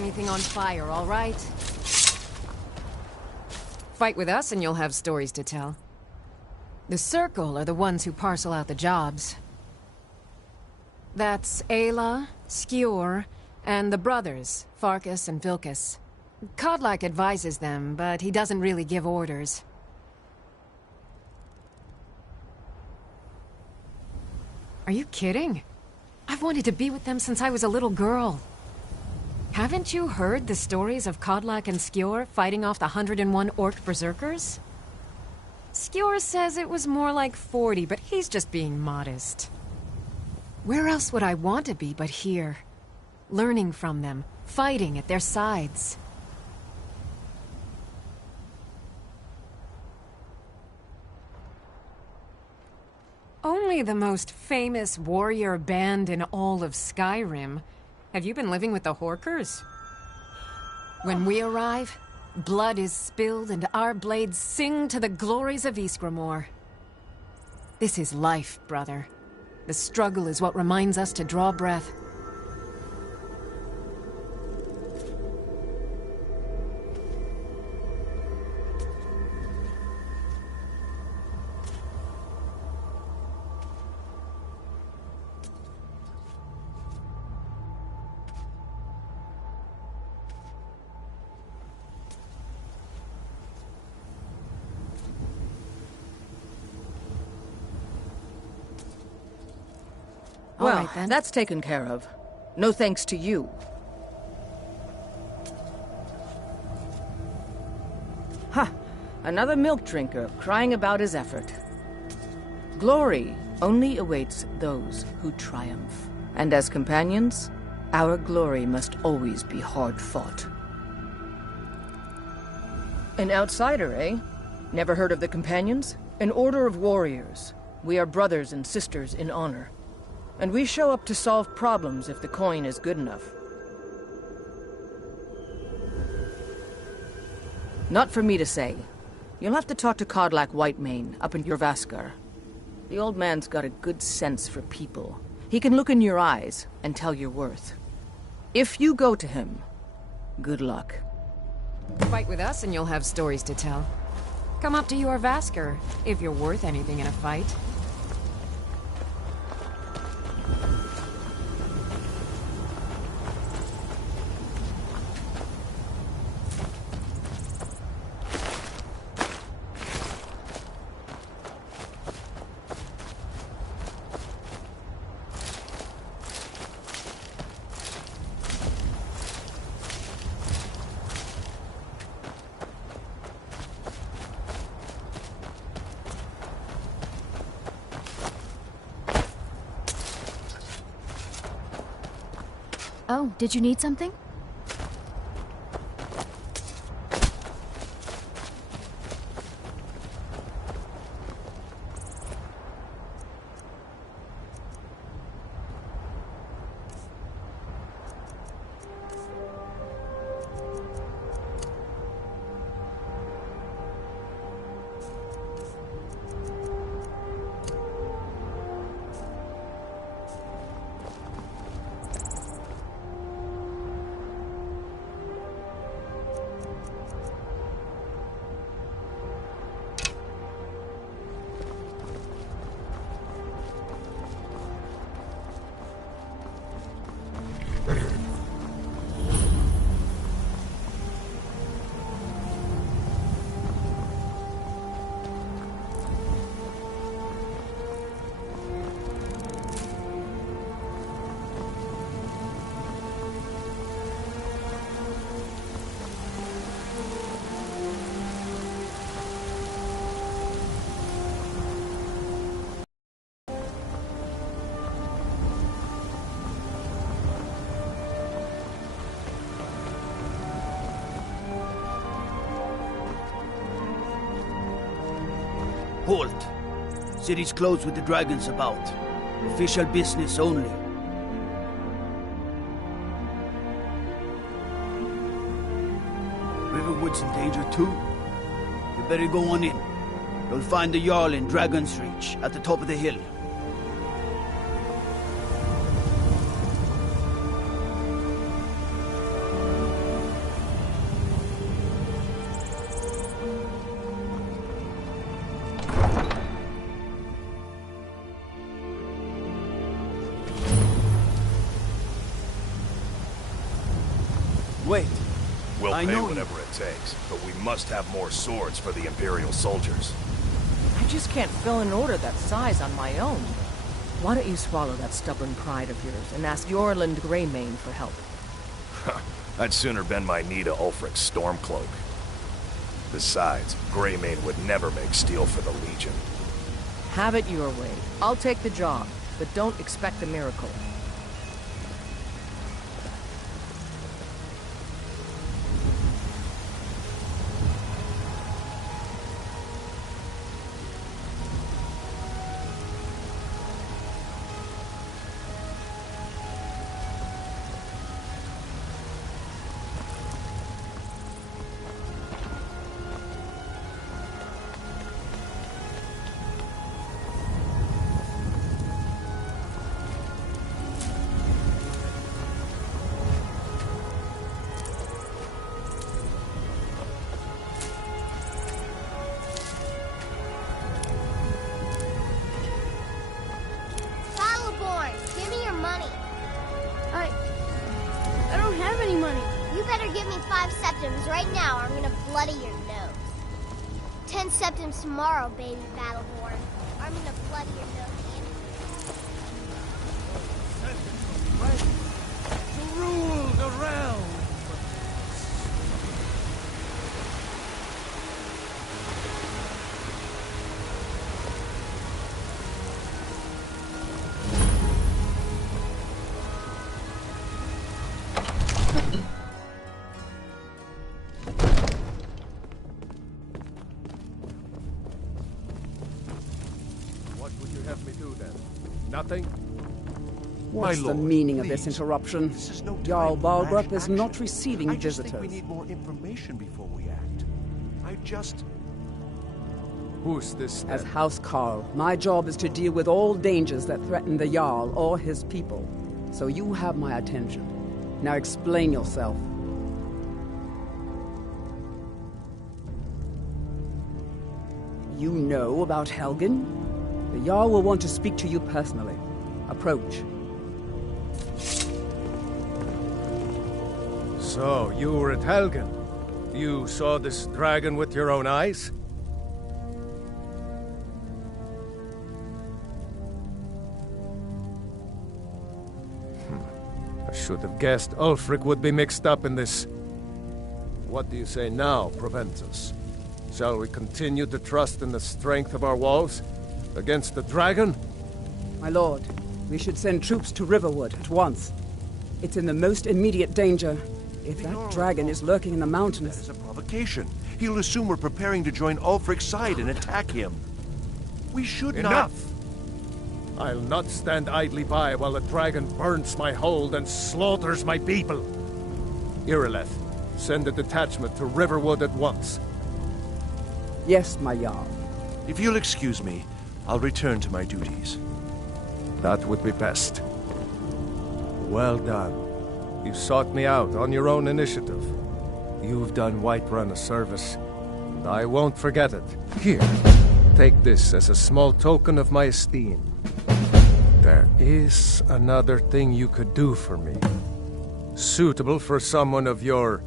anything on fire, all right? Fight with us and you'll have stories to tell. The Circle are the ones who parcel out the jobs. That's Ayla, Skjor, and the brothers, Farkas and Vilkas. Kodlak advises them, but he doesn't really give orders. Are you kidding? I've wanted to be with them since I was a little girl. Haven't you heard the stories of Kodlak and Skjor fighting off the 101 orc berserkers? Skjor says it was more like 40, but he's just being modest. Where else would I want to be but here? Learning from them, fighting at their sides. Only the most famous warrior band in all of Skyrim. Have you been living with the Horkers? When we arrive, blood is spilled and our blades sing to the glories of Ysgramor. This is life, brother. The struggle is what reminds us to draw breath. Well, that's taken care of. No thanks to you. Ha! Another milk drinker crying about his effort. Glory only awaits those who triumph. And as companions, our glory must always be hard-fought. An outsider, eh? Never heard of the Companions? An order of warriors. We are brothers and sisters in honor. And we show up to solve problems if the coin is good enough. Not for me to say. You'll have to talk to Kodlak Whitemane up in Jorvaskar. The old man's got a good sense for people. He can look in your eyes and tell your worth. If you go to him, good luck. Fight with us and you'll have stories to tell. Come up to Jorvaskar, if you're worth anything in a fight. Oh, did you need something? Halt! City's closed with the dragons about. Official business only. Riverwood's in danger too? You better go on in. You'll find the Jarl in Dragon's Reach, at the top of the hill. Wait. We'll I pay know whatever it takes, but we must have more swords for the Imperial soldiers. I just can't fill an order that size on my own. Why don't you swallow that stubborn pride of yours and ask Yorland Greymane for help? I'd sooner bend my knee to Ulfric's Stormcloak. Besides, Greymane would never make steel for the Legion. Have it your way. I'll take the job, but don't expect a miracle. Give me your money. I don't have any money. You better give me 5 septims right now or I'm gonna bloody your nose. 10 septims tomorrow, baby Battleborn. I'm gonna bloody your nose. To rule the realm. What would you have me do then? Nothing? What's the meaning of this interruption? This is no time Jarl for rash Balgrup is not action. receiving I just visitors. think we need more information before we act. Who's this then? As House Carl, my job is to deal with all dangers that threaten the Jarl or his people. So you have my attention. Now explain yourself. You know about Helgen? The Jarl will want to speak to you personally. Approach. So, you were at Helgen. You saw this dragon with your own eyes? I should have guessed Ulfric would be mixed up in this. What do you say now, Proventus? Shall we continue to trust in the strength of our walls against the dragon? My lord, we should send troops to Riverwood at once. It's in the most immediate danger. If that dragon is lurking in the That mountains... is a provocation. He'll assume we're preparing to join Ulfric's side and attack him. We should Enough! I'll not stand idly by while the dragon burns my hold and slaughters my people. Irileth, send a detachment to Riverwood at once. Yes, my Jarl. If you'll excuse me, I'll return to my duties. That would be best. Well done. You sought me out on your own initiative. You've done Whiterun a service, and I won't forget it. Here, take this as a small token of my esteem. There is another thing you could do for me. Suitable for someone of your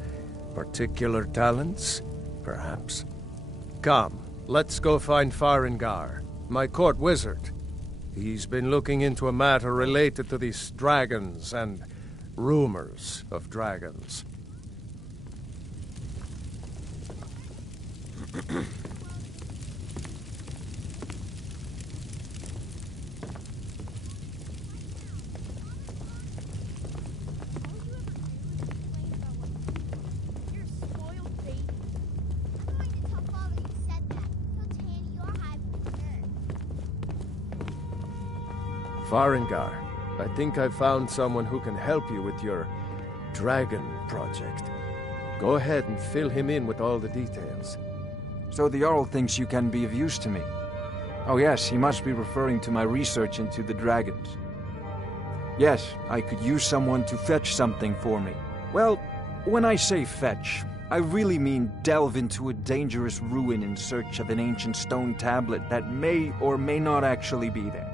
particular talents, perhaps. Come, let's go find Farengar, my court wizard. He's been looking into a matter related to these dragons and rumors of dragons. You're a spoiled baby. I'm going to tell Father you said that. He'll tan your hide with dirt. Farengar, I think I've found someone who can help you with your dragon project. Go ahead and fill him in with all the details. So the Jarl thinks you can be of use to me. Oh yes, he must be referring to my research into the dragons. Yes, I could use someone to fetch something for me. Well, when I say fetch, I really mean delve into a dangerous ruin in search of an ancient stone tablet that may or may not actually be there.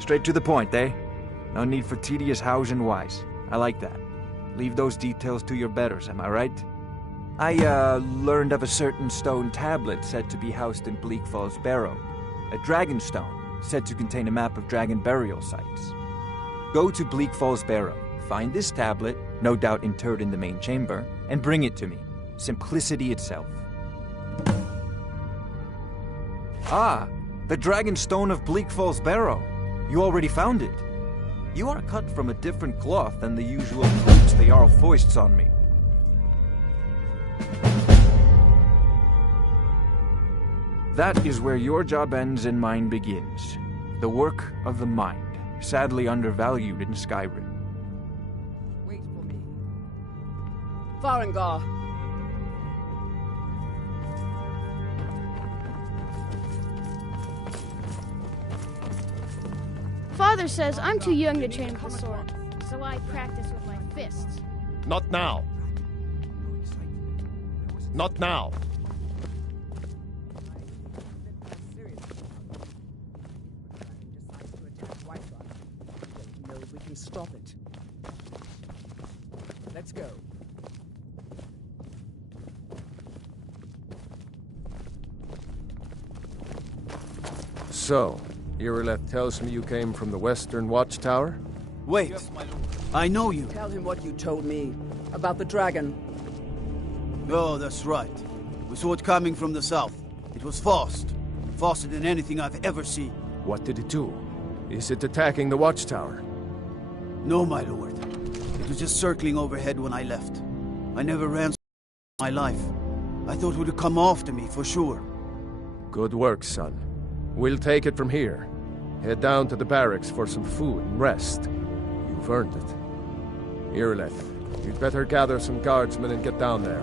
Straight to the point, eh? No need for tedious hows and whys. I like that. Leave those details to your betters, am I right? I, learned of a certain stone tablet said to be housed in Bleak Falls Barrow. A dragon stone, said to contain a map of dragon burial sites. Go to Bleak Falls Barrow, find this tablet, no doubt interred in the main chamber, and bring it to me. Simplicity itself. Ah, the dragon stone of Bleak Falls Barrow. You already found it. You are cut from a different cloth than the usual cloaks the Jarl foists on me. That is where your job ends and mine begins. The work of the mind, sadly undervalued in Skyrim. Wait for me. Farengar. Father says I'm too young to train with the sword, so I practice with my fists. Not now. Not now. We can stop it. Let's go. So, Irileth tells me you came from the Western Watchtower? Wait, I know you. Tell him what you told me about the dragon. Oh, that's right. We saw it coming from the south. It was fast. Faster than anything I've ever seen. What did it do? Is it attacking the Watchtower? No, my lord. It was just circling overhead when I left. I never ran my life. I thought it would come after me, for sure. Good work, son. We'll take it from here. Head down to the barracks for some food and rest. You've earned it. Irileth, you'd better gather some guardsmen and get down there.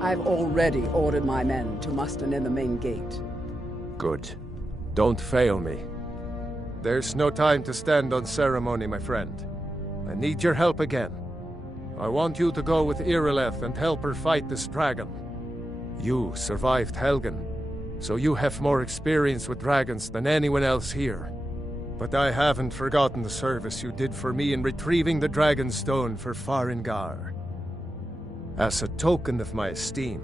I've already ordered my men to muster near the main gate. Good. Don't fail me. There's no time to stand on ceremony, my friend. I need your help again. I want you to go with Irileth and help her fight this dragon. You survived Helgen, so you have more experience with dragons than anyone else here. But I haven't forgotten the service you did for me in retrieving the Dragon Stone for Farengar. As a token of my esteem,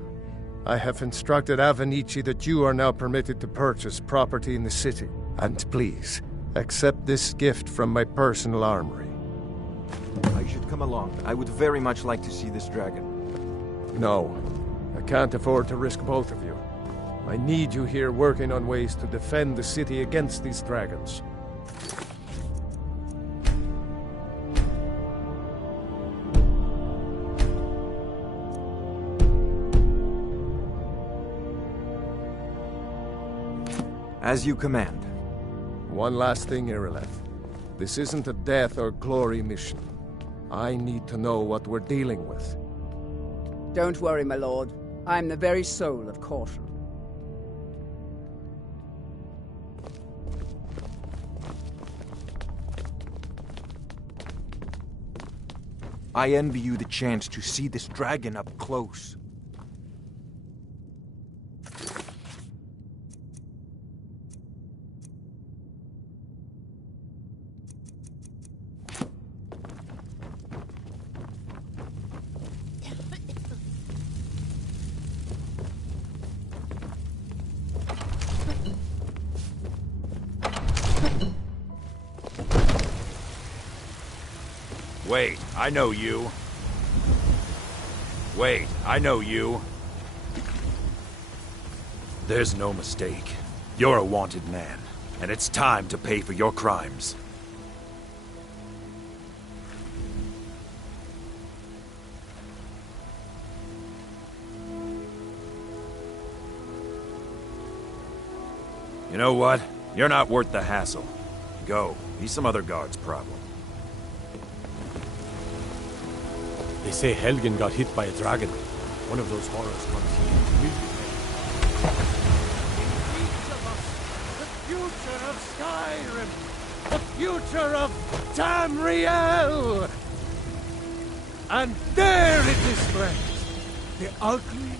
I have instructed Avenici that you are now permitted to purchase property in the city. And please, accept this gift from my personal armory. I should come along. I would very much like to see this dragon. No, I can't afford to risk both of you. I need you here working on ways to defend the city against these dragons. As you command. One last thing, Irileth. This isn't a death or glory mission. I need to know what we're dealing with. Don't worry, my lord. I'm the very soul of caution. I envy you the chance to see this dragon up close. Wait, I know you. Wait, I know you. There's no mistake. You're a wanted man, and it's time to pay for your crimes. You know what? You're not worth the hassle. Go. He's some other guard's problem. They say Helgen got hit by a dragon. One of those horrors comes here. The future of Skyrim! The future of Tamriel! And there it is, friends! The ugly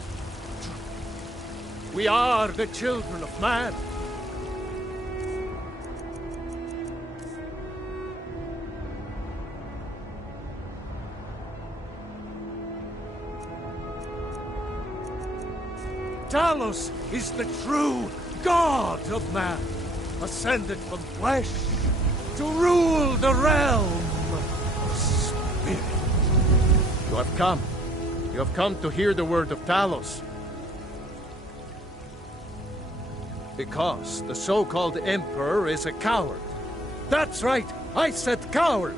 truth. We are the children of man. Talos is the true god of man, ascended from flesh to rule the realm of spirit. You have come. You have come to hear the word of Talos. Because the so-called Emperor is a coward. That's right, I said coward!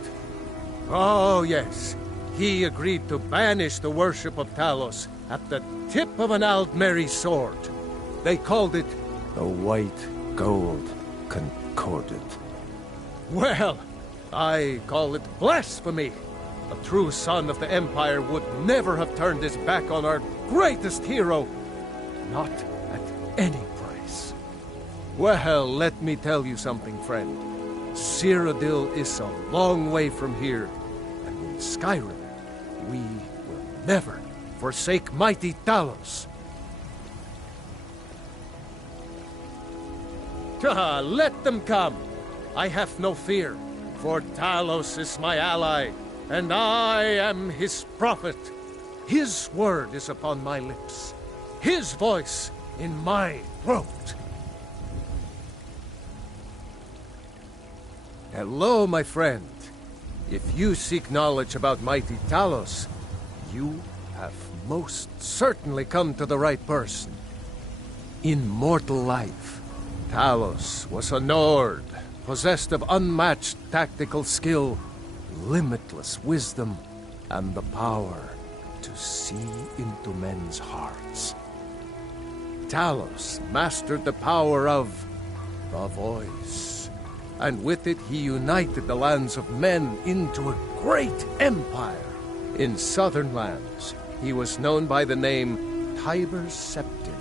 Oh yes, he agreed to banish the worship of Talos at the tip of an Aldmeri sword. They called it the White Gold Concordat. Well, I call it blasphemy. A true son of the Empire would never have turned his back on our greatest hero. Not at any price. Well, let me tell you something, friend. Cyrodiil is a long way from here. And in Skyrim, we will never forsake mighty Talos. Let them come. I have no fear, for Talos is my ally, and I am his prophet. His word is upon my lips, his voice in my throat. Hello, my friend. If you seek knowledge about mighty Talos, you have most certainly come to the right person. In mortal life, Talos was a Nord, possessed of unmatched tactical skill, limitless wisdom, and the power to see into men's hearts. Talos mastered the power of the voice, and with it he united the lands of men into a great empire. In southern lands, he was known by the name Tiber Septim.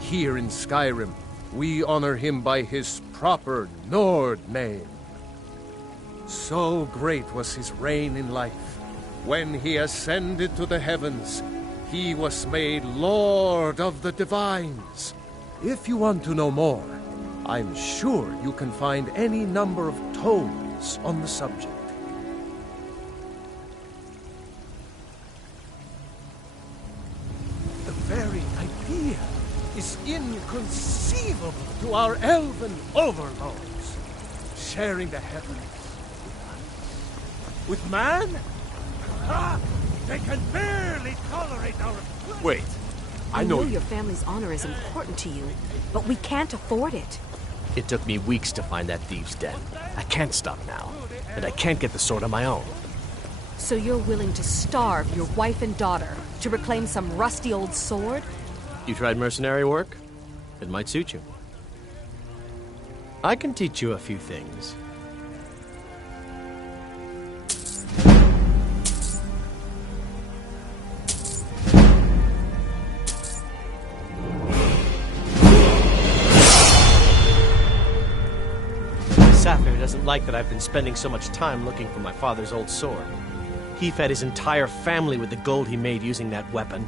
Here in Skyrim, we honor him by his proper Nord name. So great was his reign in life. When he ascended to the heavens, he was made Lord of the Divines. If you want to know more, I'm sure you can find any number of tomes on the subject. The very idea is inconceivable to our elven overlords. Sharing the heavens with man? Ha! They can barely tolerate our... Wait, I know your family's honor is important to you, but we can't afford it. It took me weeks to find that thieves' den. I can't stop now, and I can't get the sword on my own. So you're willing to starve your wife and daughter to reclaim some rusty old sword? You tried mercenary work? It might suit you. I can teach you a few things. Sapphire doesn't like that I've been spending so much time looking for my father's old sword. He fed his entire family with the gold he made using that weapon.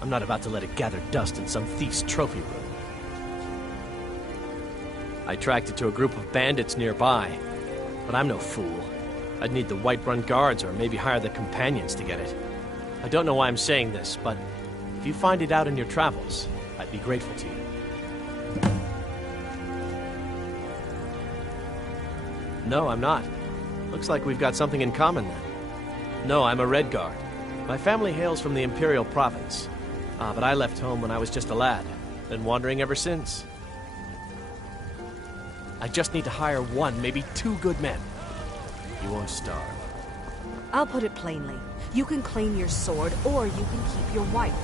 I'm not about to let it gather dust in some thief's trophy room. I tracked it to a group of bandits nearby, but I'm no fool. I'd need the Whiterun guards or maybe hire the companions to get it. I don't know why I'm saying this, but if you find it out in your travels, I'd be grateful to you. No, I'm not. Looks like we've got something in common then. No, I'm a Red Guard. My family hails from the Imperial Province. But I left home when I was just a lad. Been wandering ever since. I just need to hire one, maybe two good men. You won't starve. I'll put it plainly. You can claim your sword, or you can keep your wife.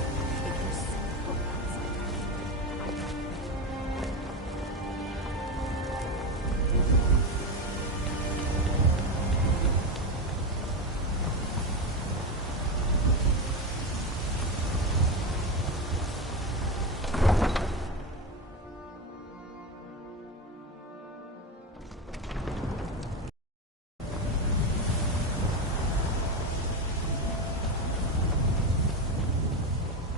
If you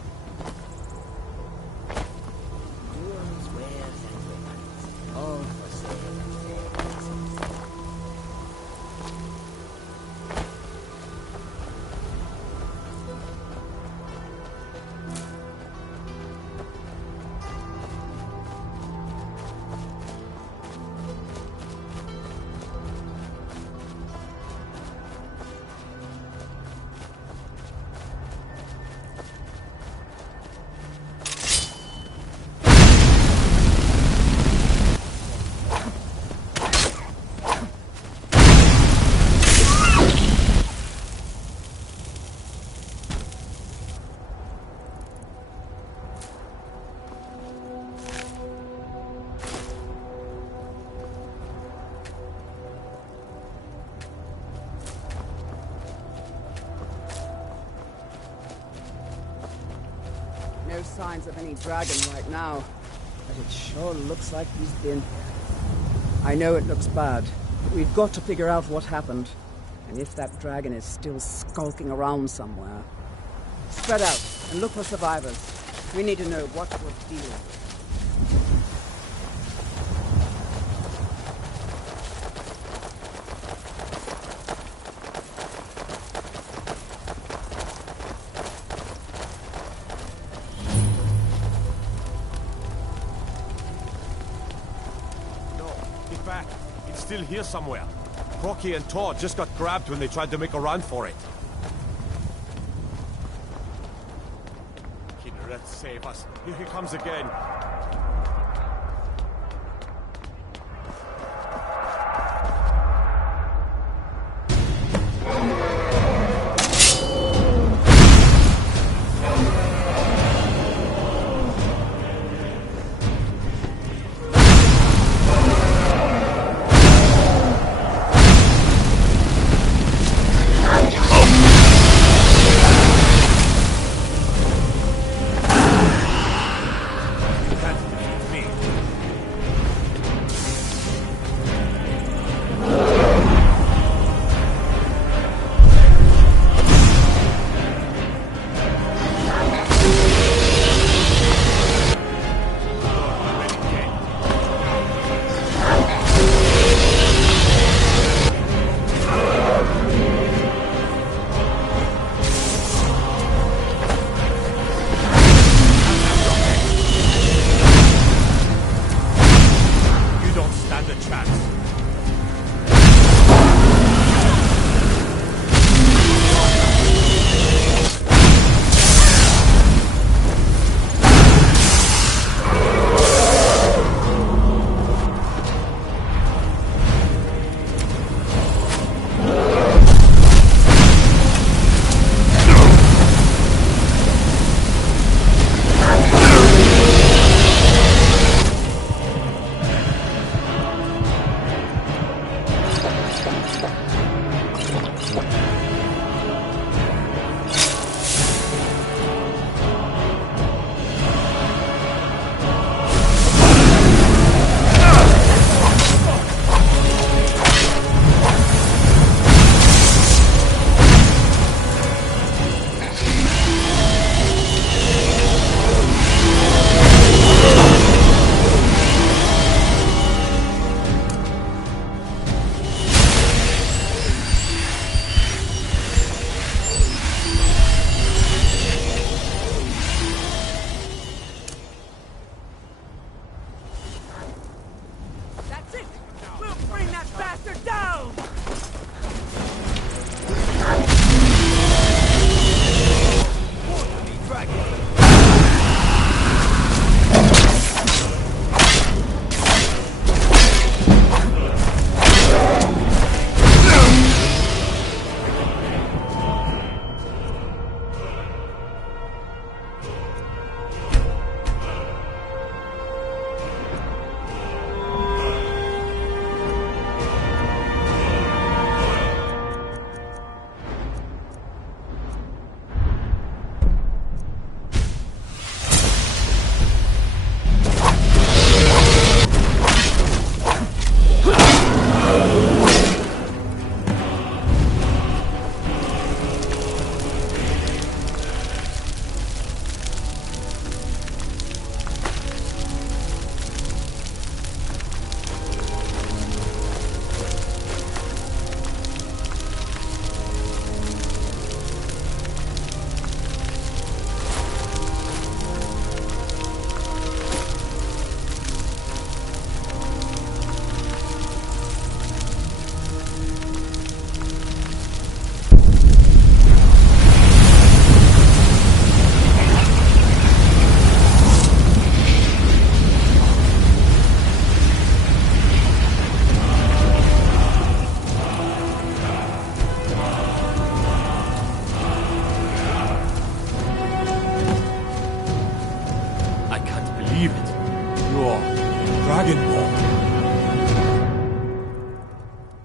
no signs of any dragon right now, but it sure looks like he's been here. I know it looks bad, but we've got to figure out what happened. And if that dragon is still skulking around somewhere. Spread out and look for survivors. We need to know what we're dealing with. Back. It's still here somewhere. Crocky and Todd just got grabbed when they tried to make a run for it. Kinneret, save us. Here he comes again.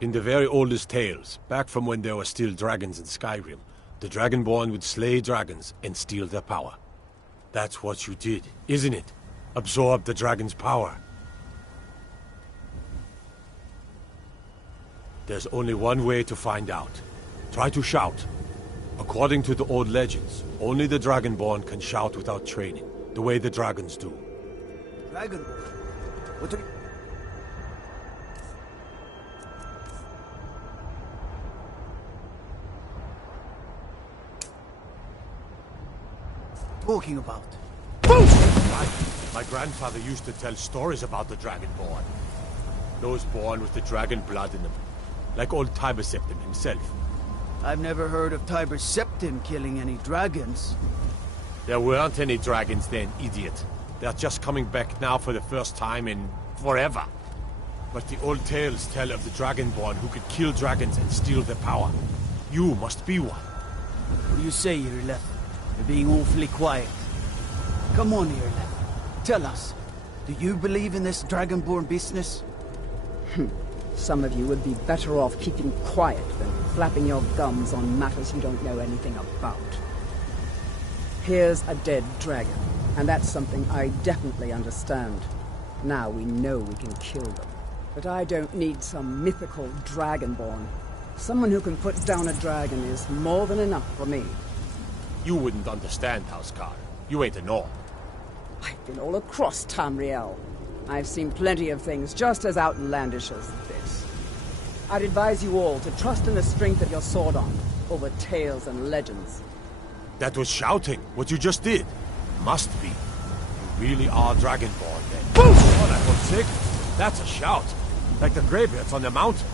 In the very oldest tales, back from when there were still dragons in Skyrim, the Dragonborn would slay dragons and steal their power. That's what you did, isn't it? Absorb the dragon's power. There's only one way to find out. Try to shout. According to the old legends, only the Dragonborn can shout without training, the way the dragons do. Dragonborn? What are you... talking about? Right. My grandfather used to tell stories about the Dragonborn. Those born with the dragon blood in them. Like old Tiber Septim himself. I've never heard of Tiber Septim killing any dragons. There weren't any dragons then, idiot. They're just coming back now for the first time in forever. But the old tales tell of the Dragonborn who could kill dragons and steal their power. You must be one. What do you say, Irleth? You're being awfully quiet. Come on, Irleth. Tell us. Do you believe in this Dragonborn business? Some of you would be better off keeping quiet than flapping your gums on matters you don't know anything about. Here's a dead dragon, and that's something I definitely understand. Now we know we can kill them. But I don't need some mythical Dragonborn. Someone who can put down a dragon is more than enough for me. You wouldn't understand, Housecar. You ain't a Norn. I've been all across Tamriel. I've seen plenty of things just as outlandish as this. I'd advise you all to trust in the strength of your sword arm over tales and legends. That was shouting, what you just did. Must be. You really are Dragonborn, then. Oh, that one's sick. That's a shout. Like the greybeards on the mountain.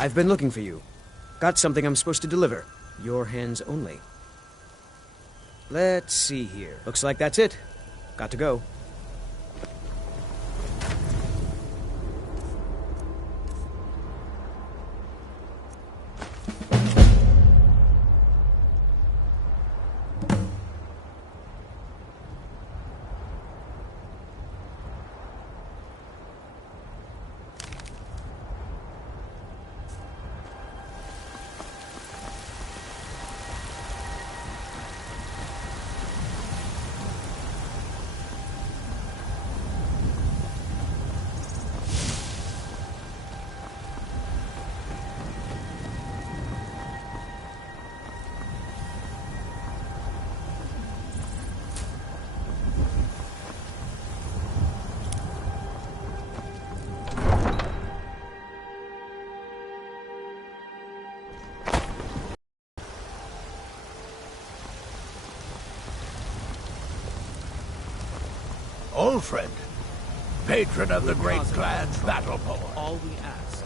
I've been looking for you. Got something I'm supposed to deliver. Your hands only. Let's see here. Looks like that's it. Got to go. Old friend, patron of the great clan's battle poem. All we ask.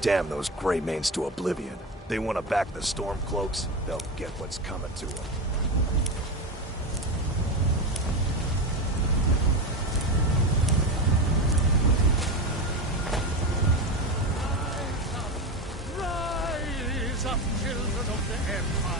Damn those Greymanes to oblivion. They want to back the Stormcloaks, they'll get what's coming to them. Rise up, children of the Empire!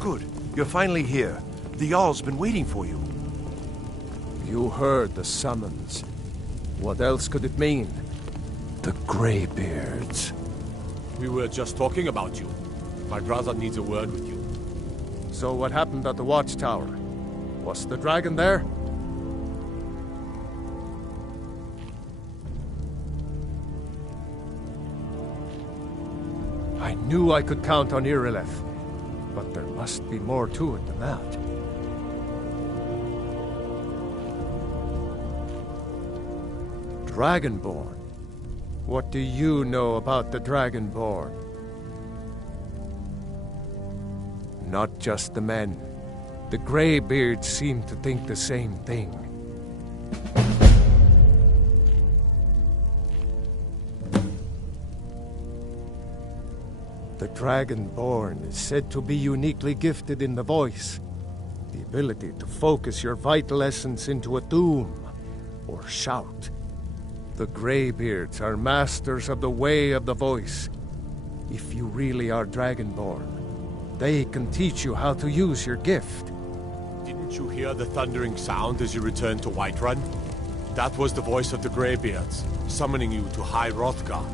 Good. You're finally here. The Jarl's been waiting for you. You heard the summons. What else could it mean? The Greybeards. We were just talking about you. My brother needs a word with you. So what happened at the watchtower? Was the dragon there? I knew I could count on Irileth, but there must be more to it than that. Dragonborn? What do you know about the Dragonborn? Not just the men. The Greybeards seem to think the same thing. The Dragonborn is said to be uniquely gifted in the voice. The ability to focus your vital essence into a doom or shout. The Greybeards are masters of the way of the voice. If you really are Dragonborn, they can teach you how to use your gift. Didn't you hear the thundering sound as you returned to Whiterun? That was the voice of the Greybeards, summoning you to High Hrothgar.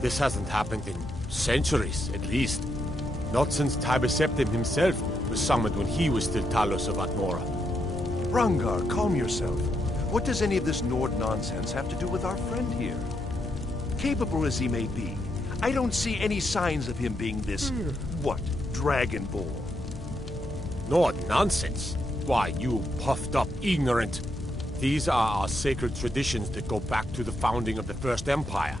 This hasn't happened in centuries, at least. Not since Tiber Septim himself was summoned when he was still Talos of Atmora. Rangar, calm yourself. What does any of this Nord nonsense have to do with our friend here? Capable as he may be, I don't see any signs of him being this, Dragonborn. Nord nonsense? Why, you puffed up ignorant. These are our sacred traditions that go back to the founding of the First Empire.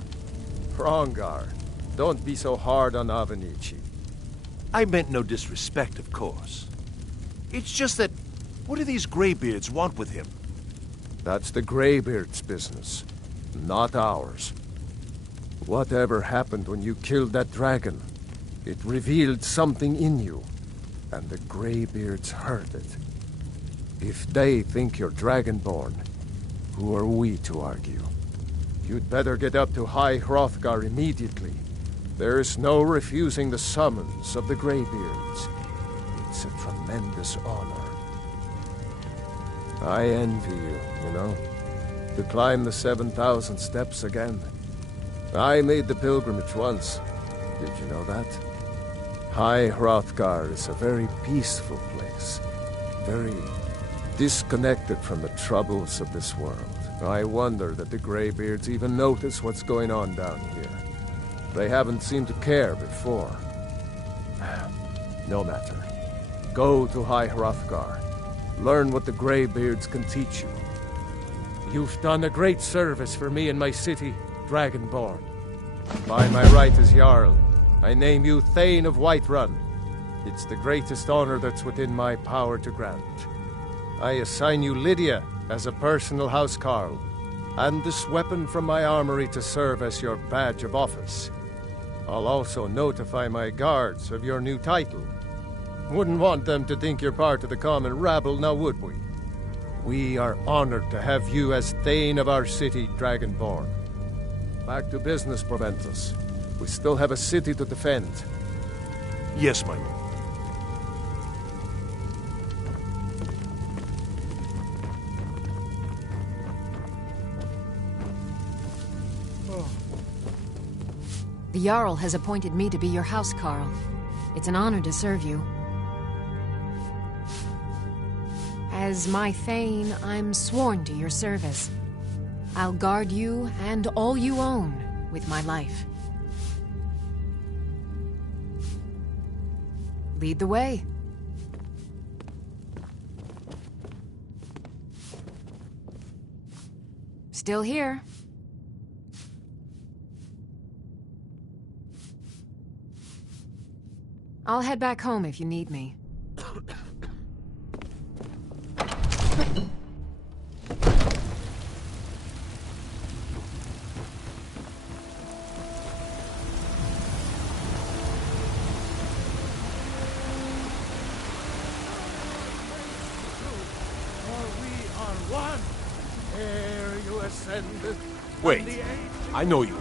Rangar, don't be so hard on Avenici. I meant no disrespect, of course. It's just that, what do these Greybeards want with him? That's the Greybeards' business, not ours. Whatever happened when you killed that dragon, it revealed something in you, and the Greybeards heard it. If they think you're Dragonborn, who are we to argue? You'd better get up to High Hrothgar immediately. There's no refusing the summons of the Greybeards. It's a tremendous honor. I envy you know, to climb the 7,000 steps again. I made the pilgrimage once. Did you know that? High Hrothgar is a very peaceful place. Very disconnected from the troubles of this world. I wonder that the Greybeards even notice what's going on down here. They haven't seemed to care before. No matter. Go to High Hrothgar. Learn what the Greybeards can teach you. You've done a great service for me and my city, Dragonborn. By my right as Jarl, I name you Thane of Whiterun. It's the greatest honor that's within my power to grant. I assign you Lydia as a personal housecarl, and this weapon from my armory to serve as your badge of office. I'll also notify my guards of your new title. Wouldn't want them to think you're part of the common rabble, now would we? We are honored to have you as Thane of our city, Dragonborn. Back to business, Proventus. We still have a city to defend. Yes, my lord. The Jarl has appointed me to be your housecarl. It's an honor to serve you. As my Thane, I'm sworn to your service. I'll guard you and all you own with my life. Lead the way. Still here. I'll head back home if you need me. Wait, I know you.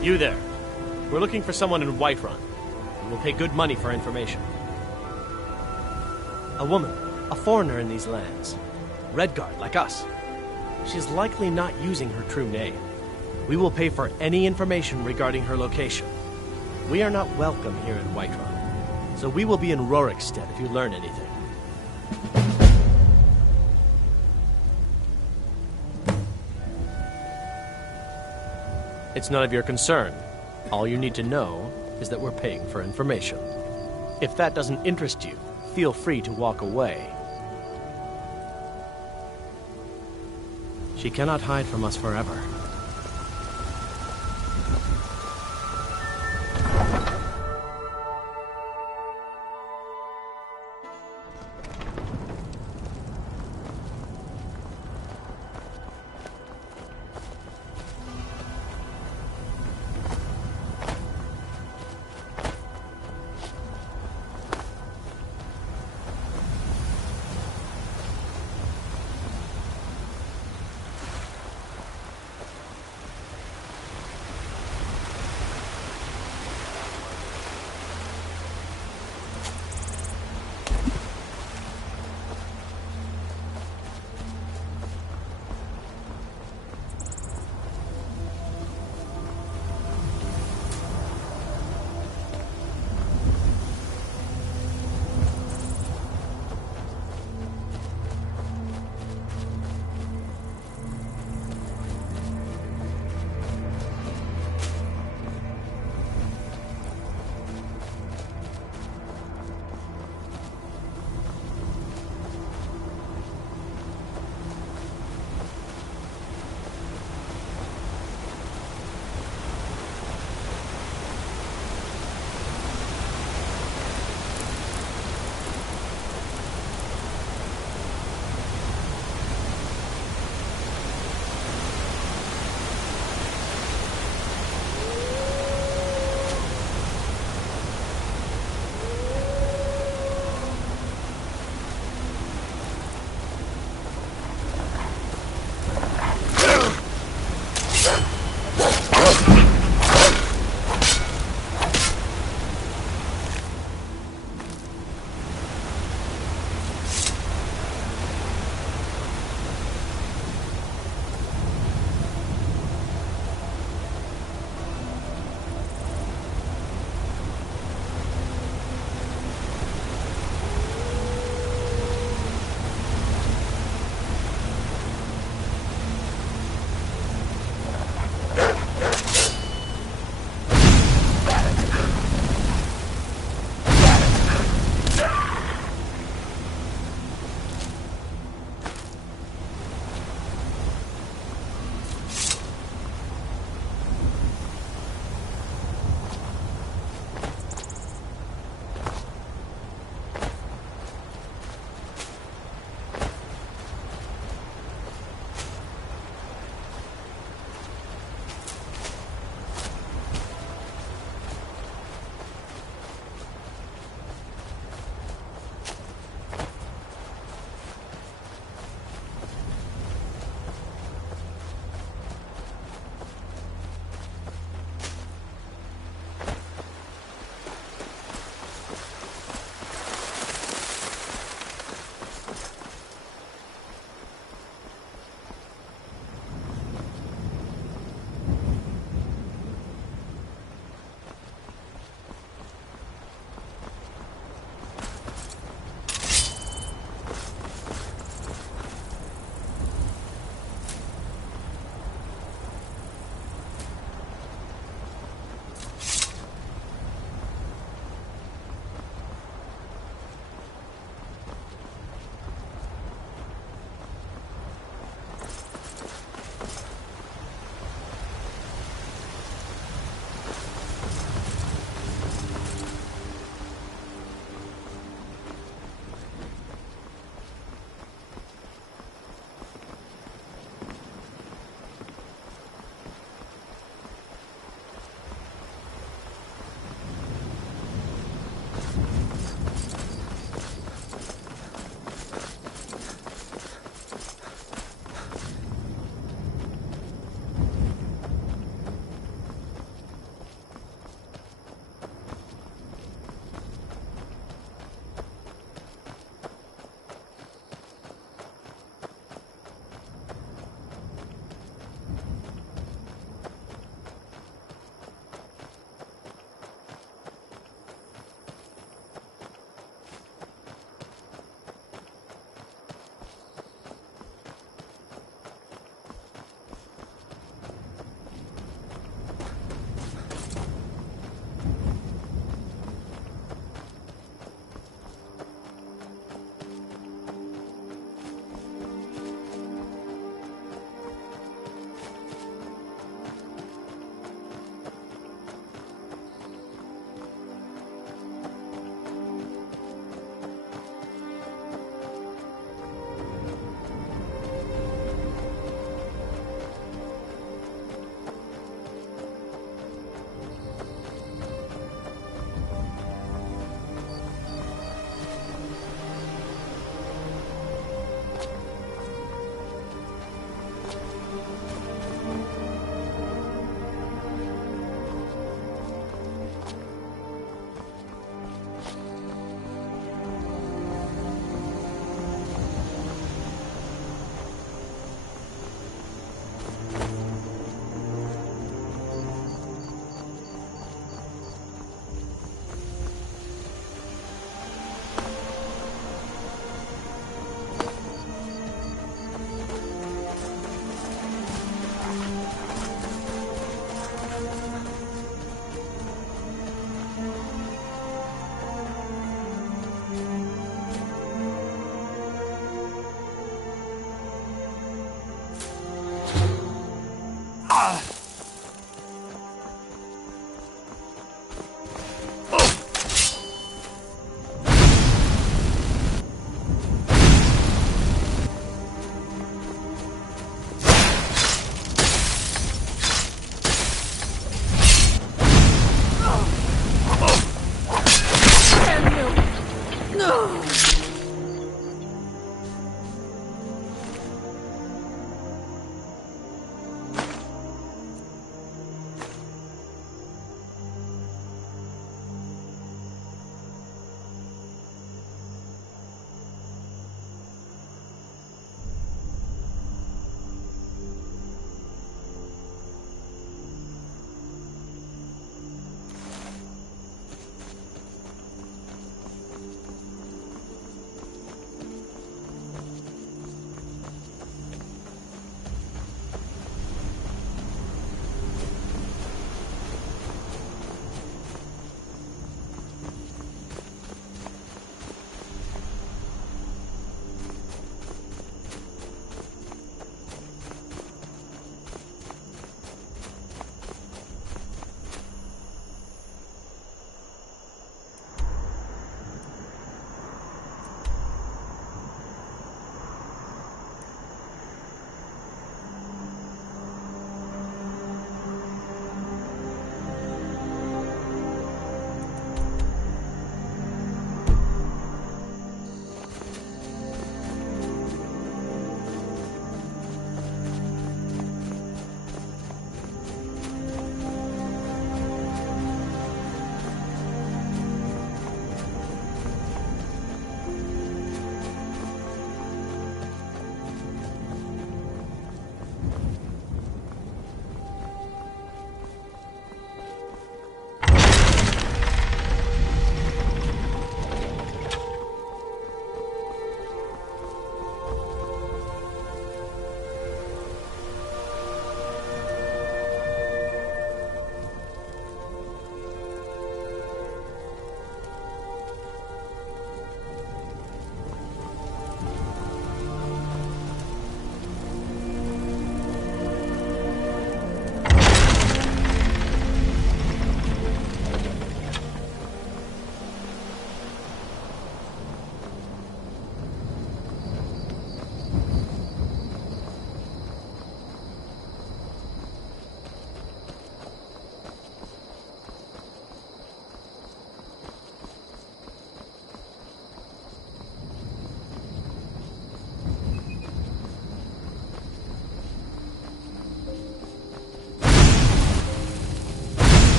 You there. We're looking for someone in Whiterun. We will pay good money for information. A woman, a foreigner in these lands. Redguard, like us. She's likely not using her true name. We will pay for any information regarding her location. We are not welcome here in Whiterun, so we will be in Rorikstead if you learn anything. It's none of your concern. All you need to know is that we're paying for information. If that doesn't interest you, feel free to walk away. She cannot hide from us forever.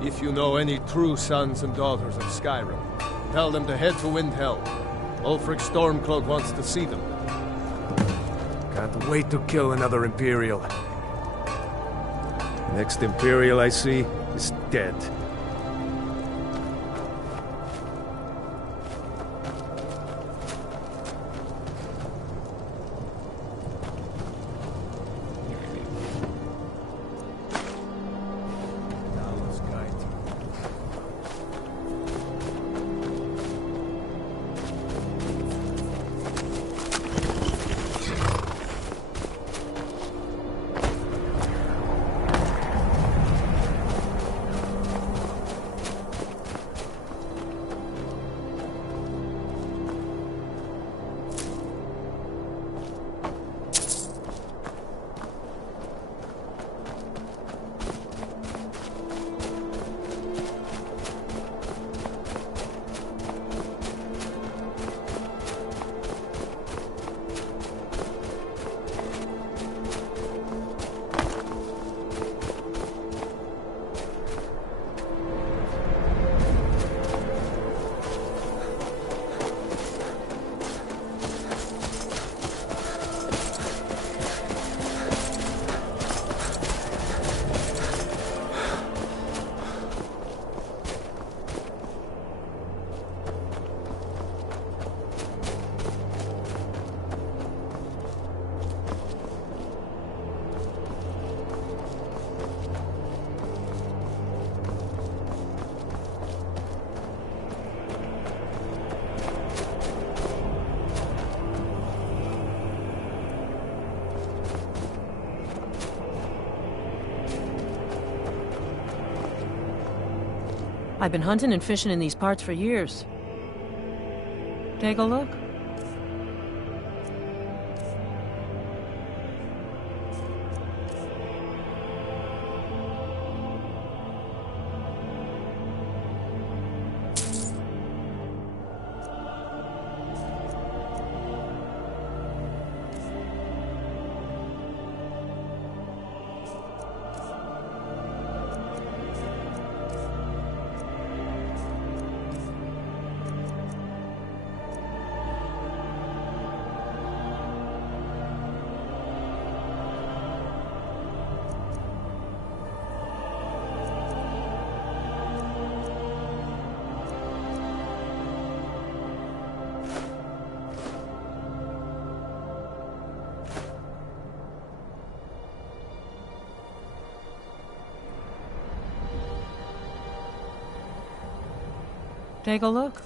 If you know any true sons and daughters of Skyrim, tell them to head to Windhelm. Ulfric Stormcloak wants to see them. Can't wait to kill another Imperial. Next Imperial I see is dead. I've been hunting and fishing in these parts for years. Take a look. Take a look.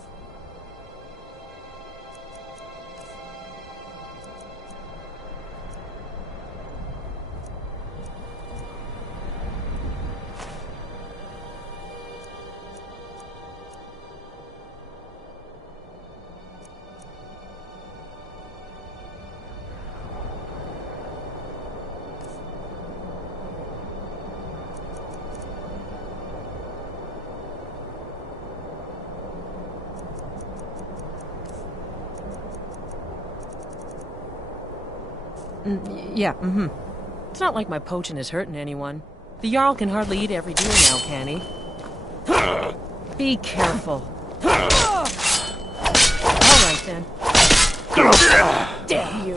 Yeah, It's not like my poaching is hurting anyone. The Jarl can hardly eat every deer now, can he? Be careful. All right, then. Damn you.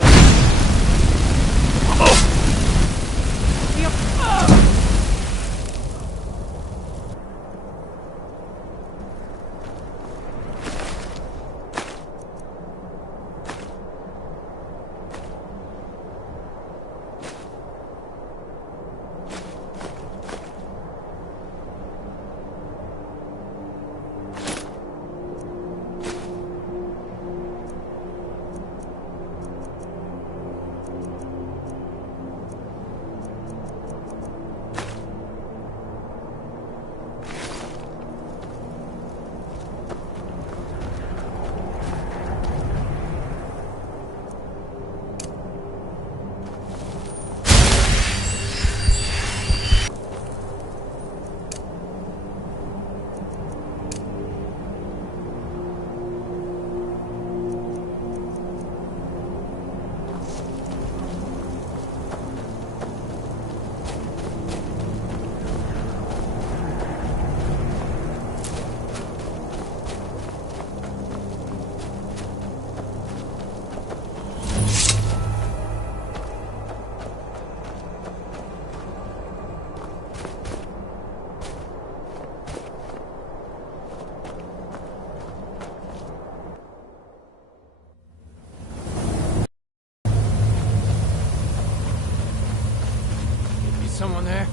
someone there?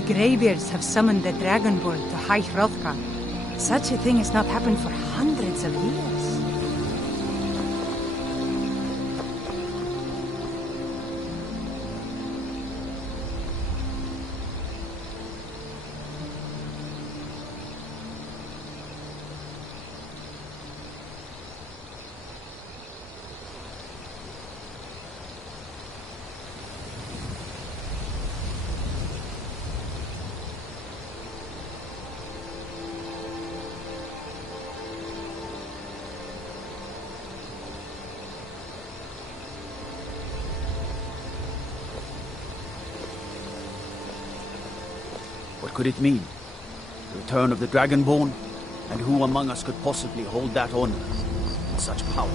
The Greybeards have summoned the Dragonborn to High Hrothgar. Such a thing has not happened for hundreds of years. What could it mean? The return of the Dragonborn? And who among us could possibly hold that honor and such power?